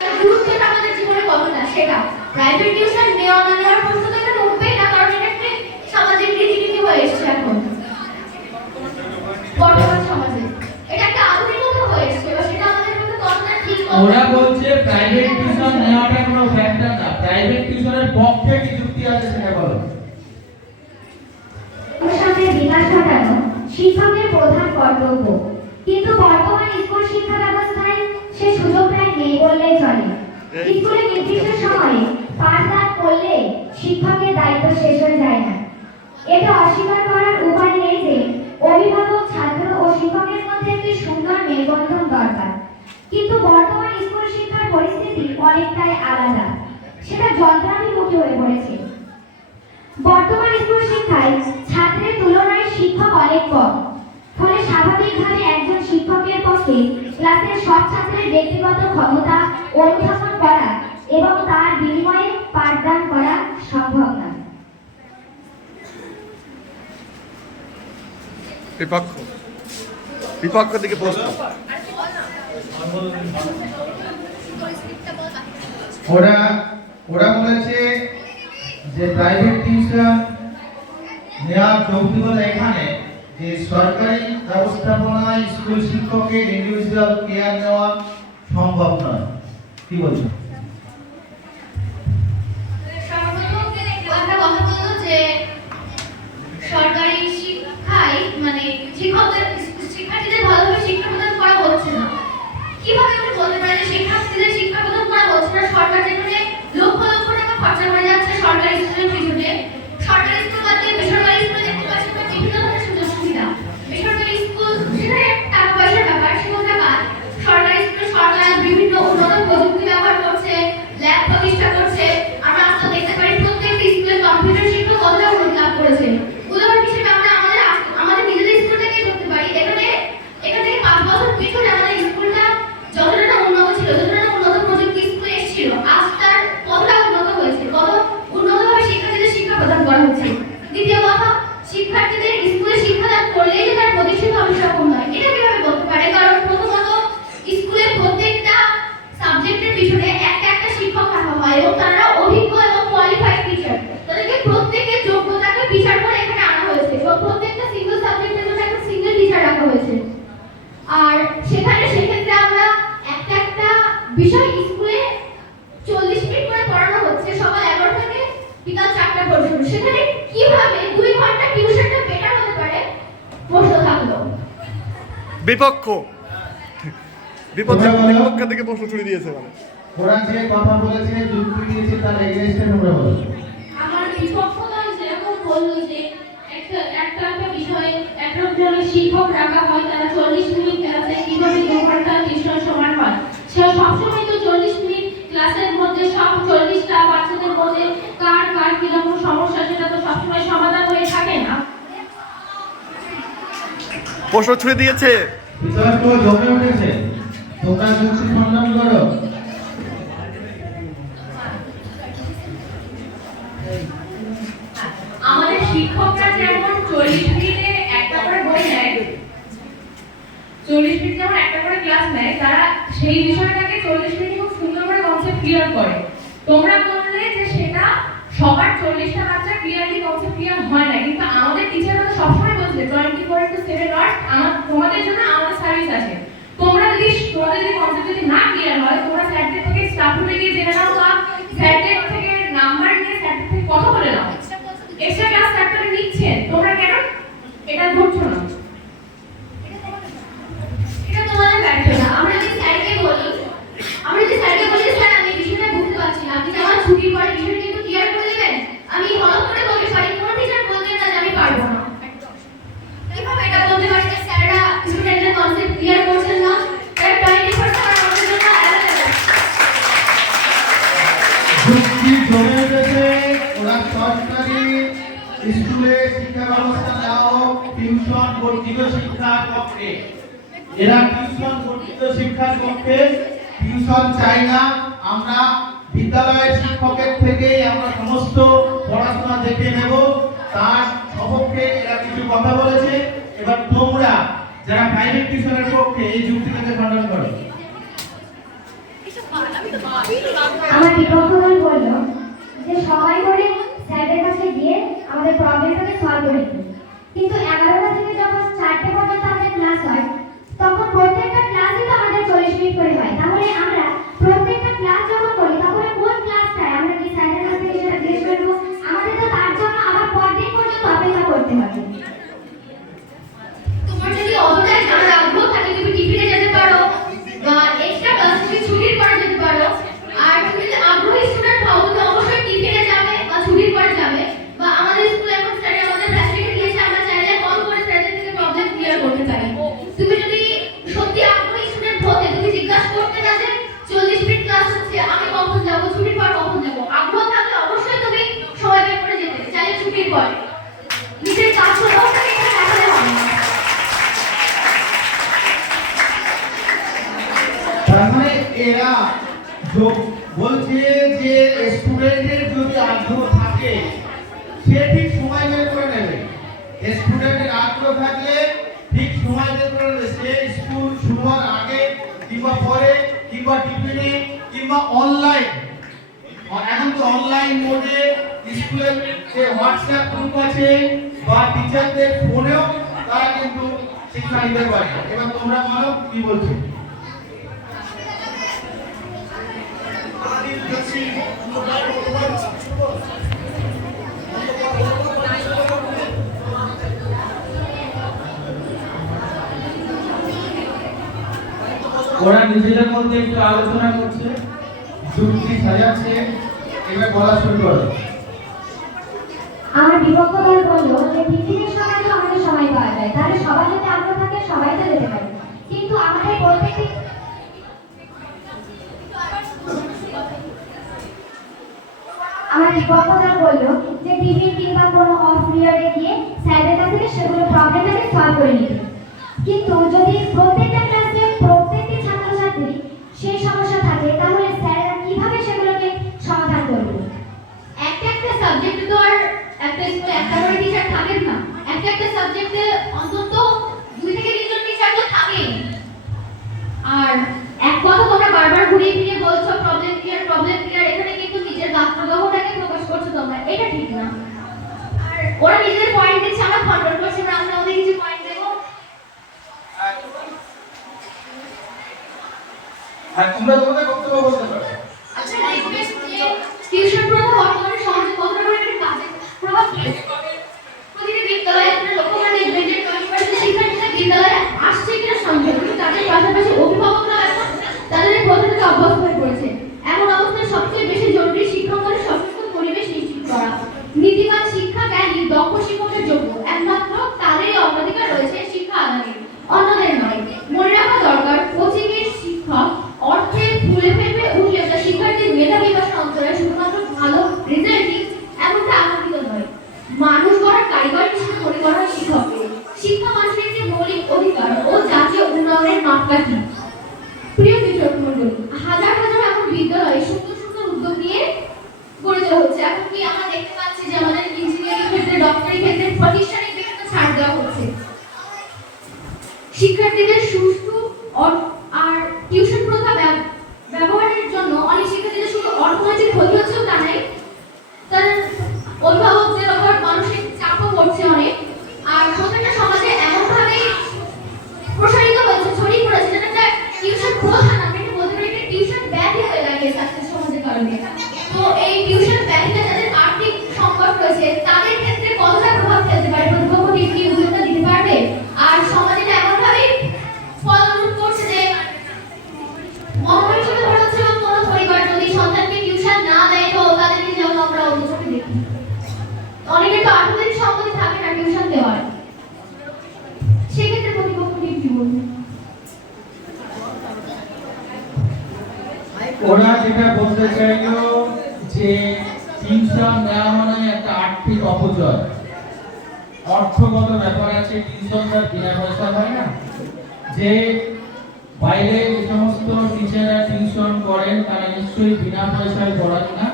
গুরুত্বটা আমাদের জীবনে কতটা সেটা। প্রাইভেট টিউশন নেওয়া না নেওয়ার প্রশ্ন তো এখানে উঠবেই না কারণ এটা একটি সামাজিক রীতিনীতি হয়ে এসেছে এখন। বর্তমান সমাজে। এটা একটা আধুনিকতা হয়ে এসেছে এবার সেটা আমাদের মধ্যে কতটা ঠিক ওরা বলছে প্রাইভেট টিউশন নেওয়াটা কোনো ফ্যাক্টর না। প্রাইভেট টিউশনের পক্ষে কি যুক্তি আছে সেটা বলো। বিকাশ ঘটানো শিক্ষকের প্রধান কর্তব্য। কিন্তু বর্তমান স্কুল শিক্ষা ব্যবস্থায় সে সুযোগ নেই বললেই চলে। স্কুলে নির্দিষ্ট সময়ে পাঠদান করলে শিক্ষকের দায়িত্ব শেষ হয়ে যায় না। এটা অস্বীকার করার উপায় নেই যে অভিভাবক, ছাত্র ও শিক্ষকের মধ্যে একটি সুন্দর মেলবন্ধন দরকার। কিন্তু বর্তমান স্কুল শিক্ষার পরিস্থিতি অনেকটাই আলাদা। সেটা যন্ত্রাভিমুখী হয়ে পড়েছে। বর্তমান স্কুল শিক্ষায় ছাত্রের তুলনায় শিক্ষক অনেক কম। ফলে স্বাভাবিকভাবে একজন শিক্ষকের পক্ষে ক্লাসের সব ছাত্রের ব্যক্তিগত ক্ষমতা অনুধাবন করা এবং তার বিনিময়ে পাঠদান করা সম্ভব নয়। বিপক্ষ। বিপক্ষ থেকে প্রশ্ন। ওরা ওরা বলেছে যে প্রাইভেট টিউশন নেওয়ার যৌক্তিকতা এখানে। যে সরকারি ব্যবস্থাপনায় স্কুল শিক্ষকের ইন্ডিভিজুয়াল কেয়ার নেওয়া সম্ভব নয়। কি বলছো? সরকারি শিক্ষায় মানে শিক্ষকদের শিক্ষার্থীদের ভালোভাবে শিক্ষা প্রদান করা হচ্ছে না কীভাবে আপনি বলতে পারেন যে শিক্ষার্থীদের শিক্ষা প্রদান করা হচ্ছে না সরকার যেখানে লক্ষ লক্ষ টাকা খরচা করে যাচ্ছে সরকারি স্কুলের পিছনে সরকারি স্কুল বাদ দিয়ে বেসরকারি স্কুলে দেখতে পাচ্ছেন তো বিভিন্ন ধরনের সুযোগ সুবিধা বেসরকারি স্কুল সেখানে টাকা পয়সার ব্যাপার সেগুলো বাদ সরকারি স্কুলে সরকার বিভিন্ন উন্নত প্রযুক্তি ব্যবহার করছে ল্যাব প্রতিষ্ঠা করছে আমরা আজকাল দেখতে পারি প্রত্যেকটি স্কুলে কম্পিউটার শিক্ষা কতটা উন্নতি লাভ করেছে উদাহরণ হিসেবে আমরা আমাদের আস- আমাদের নিজেদের স্কুল থেকে ধরতে পারি এখানে এখান থেকে পাঁচ বছর পিছনে আমাদের স্কুলটা যতটা না উন্নত ছিল যতটা না উন্নত প্রযুক্তি স্কুলে এসেছিল আজ তার কতটা উন্নত হয়েছে কত উন্নতভাবে শিক্ষার্থীদের শিক্ষা প্রদান করা হচ্ছে দ্বিতীয় কথা শিক্ষার্থীদের স্কুলে শিক্ষাদান করলেই যে তার প্রতিষ্ঠিত হবে সেরকম নয় এটা কীভাবে বলতে পারে কারণ প্রথমত স্কুলে প্রত্যেকটা সাবজেক্টের পিছনে একটা একটা শিক্ষক রাখা হয় এবং তারা অভিজ্ঞ এবং কোয়ালিফাইড টিচার তাদেরকে প্রত্যেকের যোগ্যতাকে বিচার করে এখানে আনা হয়েছে এবং প্রত্যেকটা সিঙ্গেল সাবজেক্টের জন্য একটা সিঙ্গেল টিচার রাখা হয়েছে আর সেখানে সেক্ষেত্রে আমরা একটা একটা বিষয় স্কুলে চল্লিশ মিনিট করে পড়ানো হচ্ছে সকাল এগারো থেকে বিকাল চারটা পর্যন্ত সেখানে কীভাবে দুই ঘণ্টা টিউশনটা বেটার হতে পারে প্রশ্ন থাকল বিপক্ষ। বিপক্ষ বিপক্ষ থেকে প্রশ্ন ছুড়ে দিয়েছে মানে। ওরা যে কথা বলেছে যুক্তি দিয়েছে তার এগেইনস্টে তোমরা বলো আমার বিপক্ষতা যেরকম বলল যে একটা একটা একটা বিষয়ে একটা জনের শিক্ষক রাখা হয় তারা চল্লিশ মিনিট ক্লাসে কীভাবে দু ঘণ্টা টিউশন সমান হয়? সে সবসময় তো চল্লিশ মিনিট ক্লাসের মধ্যে সব চল্লিশটা বাচ্চাদের মধ্যে কার কার কীরকম সমস্যা সেটা তো সবসময় সমাধান হয়ে থাকে না। প্রশ্ন ছুড়ে দিয়েছে। চল্লিশ মিনিটে যেমন একটা করে ক্লাস নেয়, তারা সেই বিষয়টাকে চল্লিশ মিনিট সুন্দর করে করে। তোমরা বললে যে সেটা সবার চল্লিশটা বাচ্চা ক্লিয়ারলি কনসেপ্ট ক্লিয়ার হয় না, কিন্তু আমাদের টিচাররা সবসময় বলছে twenty four into seven hours আমার তোমাদের জন্য আমাদের সার্ভিস আছে। তোমরা যদি তোমাদের যদি কনসেপ্ট যদি না ক্লিয়ার হয় তোমরা স্যারদের থেকে স্টাফ রুমে গিয়ে জেনে নাও বা স্যারদের থেকে নাম্বার নিয়ে স্যারদের থেকে কথা বলে নাও। এক্সট্রা ক্লাস স্যাররা নিচ্ছেন তোমরা কেন এটা ধরছো না এটা তোমাদের ব্যর্থতা আমরা যদি স্যারকে বলি আমরা যদি স্যারকে বলি স্যার আমি বিষয়টা বুঝতে পারছি না আপনি কি আমার ছুটির পরে বিষয়টা একটু ক্লিয়ার করে দেবেন আমি হলফ করে বলতে পারি কোনো টিচার বলবেন না যে আমি পারব না কীভাবে এটা বলতে পারি যে স্যাররা স্টুডেন্টের কনসেপ্ট ক্লিয়ার করছেন না তারা টোয়েন্টি পার্সেন্ট আমাদের জন্য অ্যাভেলেবেল যুক্তি জমে উঠেছে ওরা সরকারি স্কুলে শিক্ষা ব্যবস্থা হোক টিউশন বর্ধিত শিক্ষার পক্ষে। এরা টিউশন বর্ধিত শিক্ষার পক্ষে টিউশন চাই না, আমরা বিদ্যালয়ের শিক্ষকের থেকেই আমরা সমস্ত পড়াশোনা দেখে নেব। তার সপক্ষে এরা কিছু কথা বলেছে, এবার তোমরা যারা প্রাইভেট টিউশনের পক্ষে এই যুক্তিটাকে খণ্ডন করো। আমার বিপক্ষ দল বলল যে সবাই করে স্যারের কাছে গিয়ে আমাদের প্রবলেমটাকে সলভ করে কিন্তু এগারোটা কিংবা পরে কিংবা টিফিনে কিংবা অনলাইন এখন তো অনলাইন মোডে স্কুলের যে হোয়াটসঅ্যাপ গ্রুপ আছে বা টিচারদের ফোনেও তারা কিন্তু শিক্ষা নিতে পারে এবার তোমরা বলো কি বলছো ওরা নিজেদের মধ্যে একটু আলোচনা করছে, যুক্তি সাজাচ্ছে, এবার বলা শুরু করো। আমার বিপক্ষ দল বলল যে সময় তো আমাদের সময় পাওয়া যায়। তাহলে সবাই যদি আগ্রহ থাকে, সবাই তো যেতে পারে। কিন্তু আমাদের প্রত্যেকটি আমার বিপক্ষ দল বলল যে টিফিন কিংবা কোনো অফ পিরিয়ডে গিয়ে স্যারদের কাছ থেকে সেগুলো প্রবলেমটাকে সলভ করে নিতে। কিন্তু যদি প্রত্যেকটি আর একটা স্কুলে একটা করে টিচার থাকেন না। একটা একটা সাবজেক্টে অন্তত দুই থেকে তিনজন টিচার তো থাকেই। আর এক কথা তোমরা বারবার ঘুরিয়ে ফিরিয়ে বলছো প্রবলেম ক্লিয়ার প্রবলেম ক্লিয়ার এখানে কিন্তু নিজের বাস্তবতাকে প্রকাশ করছ তোমরা। এটা ঠিক না। আর ওরা নিজেদের পয়েন্ট দিচ্ছে আমরা কন্ট্রোল করছি না আমরা ওদের কিছু পয়েন্ট দেবো। আর তোমরা তোমাদের বক্তব্য বলতে পারো। আচ্ছা টিউশন প্রথা বর্তমানে সমাজে কতটা পরিমাণে বাজে প্রভাব ফেলেছে প্রতিটি বিদ্যালয়ে আপনারা লক্ষ্য করে দেখবেন যে টোয়েন্টি পার্সেন্ট শিক্ষার্থীরা বিদ্যালয়ে আসছে কিনা সন্দেহ কিন্তু তাদের পাশাপাশি অভিভাবকরা এখন তাদের এই প্রথা থেকে অভ্যস্ত হয়ে পড়েছে এমন অবস্থায় সবচেয়ে বেশি জরুরি শিক্ষকদের সচেতন পরিবেশ নিশ্চিত করা নীতিবান শিক্ষা জ্ঞানী দক্ষ শিক্ষকের যোগ্য একমাত্র তাদেরই অগ্রাধিকার রয়েছে শিক্ষা আদানের অন্যদের নয় মনে রাখা দরকার কোচিং এর শিক্ষক অর্থে ফুলে ফেপে উঠলে তা শিক্ষার্থীর মেধা বিকাশ অন্তরে শুধুমাত্র ভালো রেজাল্টই এমনটা আকাঙ্ক্ষিত নয় মানুষ গড়ার কারিগর হিসেবে মনে করা হয় শিক্ষককে শিক্ষা মানুষের একটি মৌলিক অধিকার ও জাতীয় উন্নয়নের মাপকাঠি প্রিয় কৃষক মন্ডলী হাজার হাজার সুন্দর সুন্দর উদ্যোগ নিয়ে গড়ে তোলা হচ্ছে। এখন কি আমরা দেখতে পাচ্ছি যে আমাদের ইঞ্জিনিয়ারিং ক্ষেত্রে ডক্টরি ক্ষেত্রে প্রাতিষ্ঠানিক বিভিন্ন ছাড় দেওয়া হচ্ছে। শিক্ষার্থীদের সুষ্ঠু অর- আর টিউশন প্রথা ব্যব- ব্যবহারের জন্য অনেক শিক্ষার্থীদের শুধু অর্থনৈতিক ক্ষতি হচ্ছেও তা নাই তার অভিভাবকদের ওপর মানসিক চাপও পড়ছে অনেক আর প্রত্যেকটা সমাজে এমনভাবেই প্রসারিত হয়েছে ছড়িয়ে পড়েছে যেন একটা টিউশন প্রধান আমি এটা বলতে পারি একটা টিউশন ব্যাধি হয়ে দাঁড়িয়েছে আজকের সমাজের কারণে তো এই টিউশন ব্যাধিটা যাদের আর্থিক সংকট রয়েছে তাদের ক্ষেত্রে কতটা প্রভাব ফেলতে পারে প্রতিপক্ষ কি কি উদ্যোগটা দিতে পারবে আর সমাজে এটা এমনভাবেই ফলপ্রসূ করছে যে মহামারী চলে বড় হচ্ছে এবং কোনো পরিবার যদি সন্তানকে টিউশন না দেয় তো তাদেরকে যেমন আমরা অন্য চোখে দেখি অনেকের তো আর্থিক সম্পত্তি থাকে না টিউশন দেওয়ার সেক্ষেত্রে প্রতিপক্ষকে কি বলবে ওরা যেটা বলতে চাইলো যে টিউশন নেওয়া মানে একটা আর্থিক অপচয় অর্থগত ব্যাপার আছে বিনা হয় না। যে বাইরে যে সমস্ত টিচাররা টিউশন করেন, তারা নিশ্চয়ই বিনা পয়সায় পড়ান না।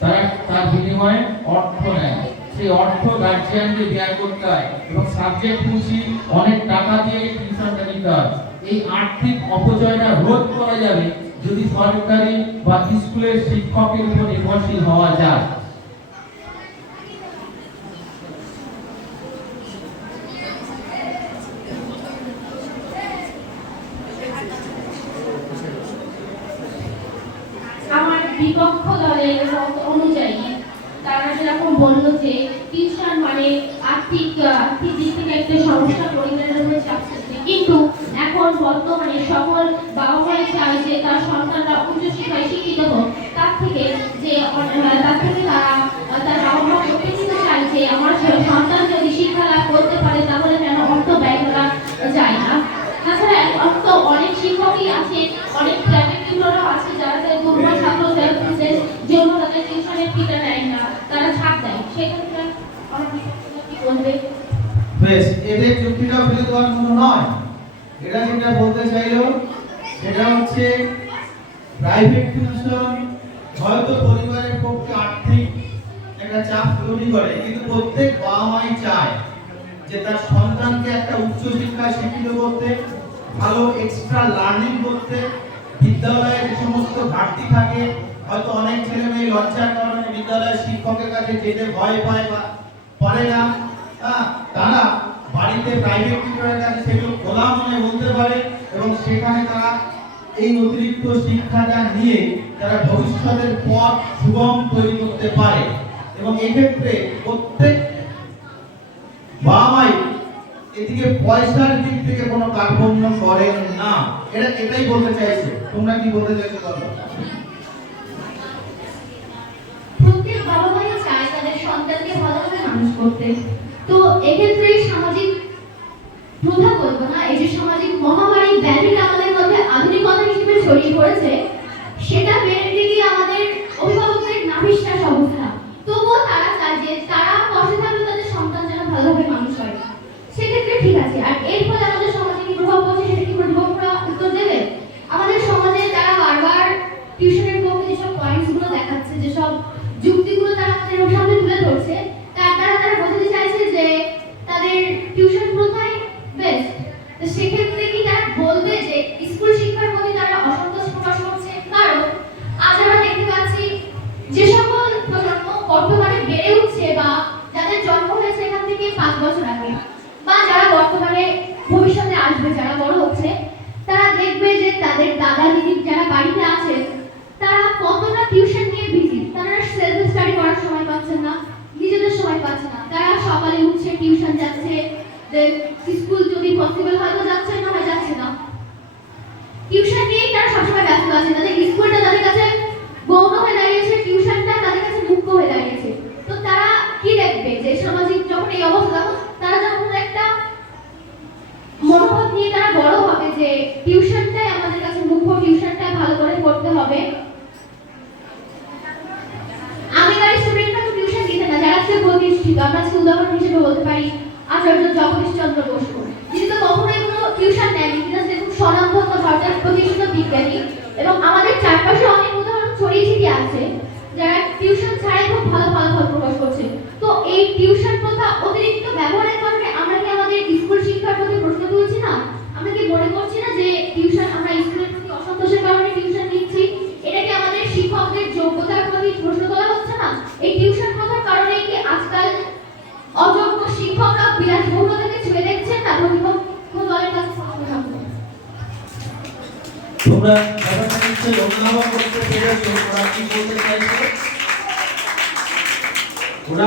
তারা তার বিনিময়ে অর্থ নেয়। সেই অর্থ গার্জিয়ানকে করতে হয় এবং সাবজেক্ট বুঝি অনেক টাকা দিয়ে টিউশনটা নিতে হয়। এই আর্থিক অপচয়টা রোধ করা যাবে যদি সরকারি বা স্কুলের শিক্ষকের উপর নির্ভরশীল হওয়া যায়। বিপক্ষ দলের মত অনুযায়ী তারা যেরকম বলল যে টিউশন মানে আর্থিক আর্থিক দিক থেকে একটা সমস্যা পরিবারের উপরে চাপ কিন্তু এখন বর্তমানে সকল বাবা মাই চায় যে তার সন্তানরা উচ্চশিক্ষায় শিক্ষিত হোক। তার থেকে যে তার থেকে তারা তার বাবা মা প্রত্যেকিত চায় যে আমার সন্তান যদি শিক্ষা লাভ করতে পারে তাহলে কেন অর্থ ব্যয় করা যায় না। তাছাড়া অর্থ অনেক শিক্ষকই আছে, অনেক বেশ, এদের যুক্তিটা ফেলে দেওয়ার মতো নয়। এটা যেটা বলতে চাইলো, সেটা হচ্ছে প্রাইভেট টিউশন হয়তো পরিবারের পক্ষে আর্থিক একটা চাপ তৈরি করে, কিন্তু প্রত্যেক বাবা মাই চায় যে তার সন্তানকে একটা উচ্চ শিক্ষায় শিক্ষিত করতে, ভালো এক্সট্রা লার্নিং করতে। বিদ্যালয়ে যে সমস্ত ঘাটতি থাকে, হয়তো অনেক ছেলে মেয়ে লজ্জার কারণে বিদ্যালয়ের শিক্ষকের কাছে যেতে ভয় পায় বা পারে না হ্যাঁ, তারা বাড়িতে প্রাইভেট টিউটরের কাছে সেগুলো খোলা মনে বলতে পারে এবং সেখানে তারা এই অতিরিক্ত শিক্ষাটা নিয়ে তারা ভবিষ্যতের পথ সুগম তৈরি করতে পারে। এবং এক্ষেত্রে প্রত্যেক বাবা এদিকে পয়সার দিক থেকে কোনো কার্পণ্য করেন না। এটা এটাই বলতে চাইছে। তোমরা কি বলতে চাইছো বলো প্রত্যেক বাবা মাই চায় তাদের সন্তানকে ভালোভাবে মানুষ করতে। তো এক্ষেত্রে সামাজিক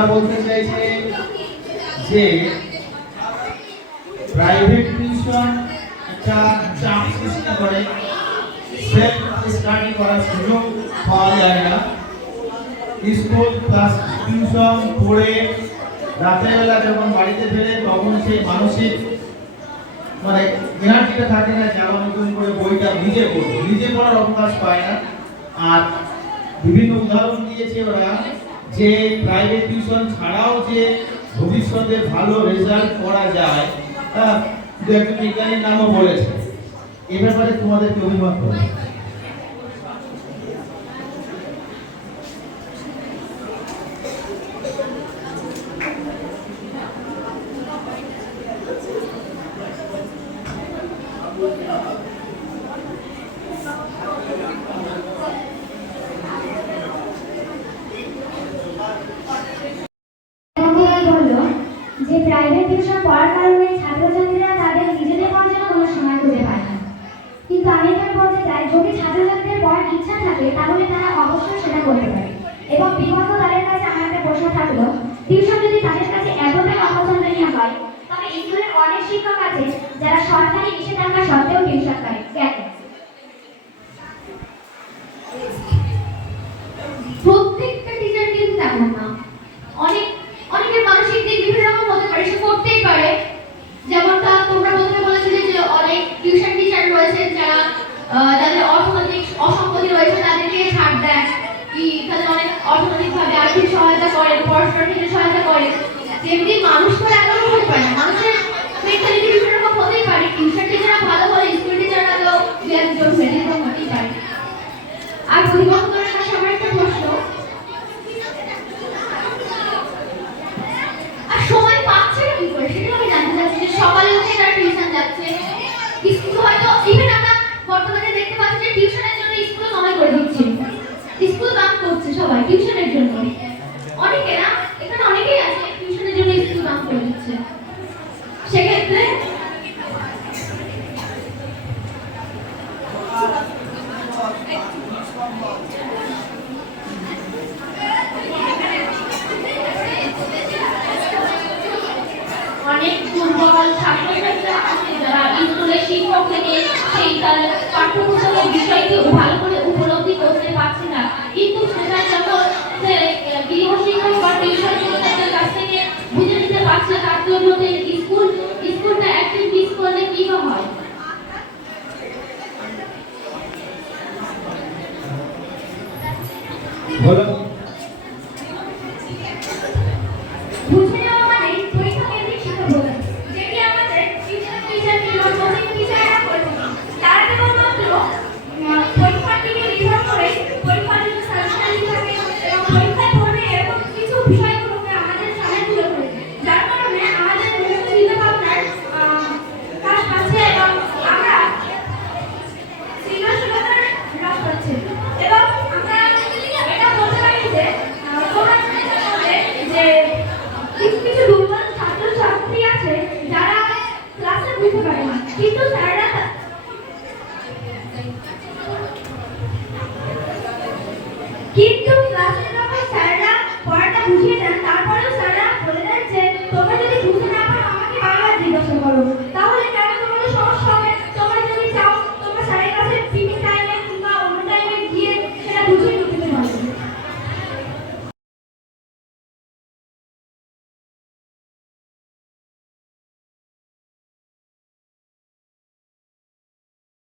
ওরা বলতে চাইছে যে প্রাইভেট টিউশন একটা চাপ সৃষ্টি করে। সেলফ স্টাডি করার সুযোগ পাওয়া যায় না। স্কুল ক্লাস টিউশন পড়ে রাতের বেলা যখন বাড়িতে ফেরে তখন সেই মানসিক মানে এনার্জিটা থাকে না যে আমার নতুন করে বইটা নিজে পড়ব। নিজে পড়ার অবকাশ পায় না। আর বিভিন্ন উদাহরণ দিয়েছে ওরা যে প্রাইভেট টিউশন ছাড়াও যে ভবিষ্যতে ভালো রেজাল্ট করা যায় দু একটা বিজ্ঞানীর নামও বলেছে। এ ব্যাপারে তোমাদেরকে অভিমত অনেক দুর্বল শিক্ষক থেকে সেই তার পাঠ্যপুস্তকের বিষয়কে ভালো করে উপলব্ধি করতে পারছে না। Hola.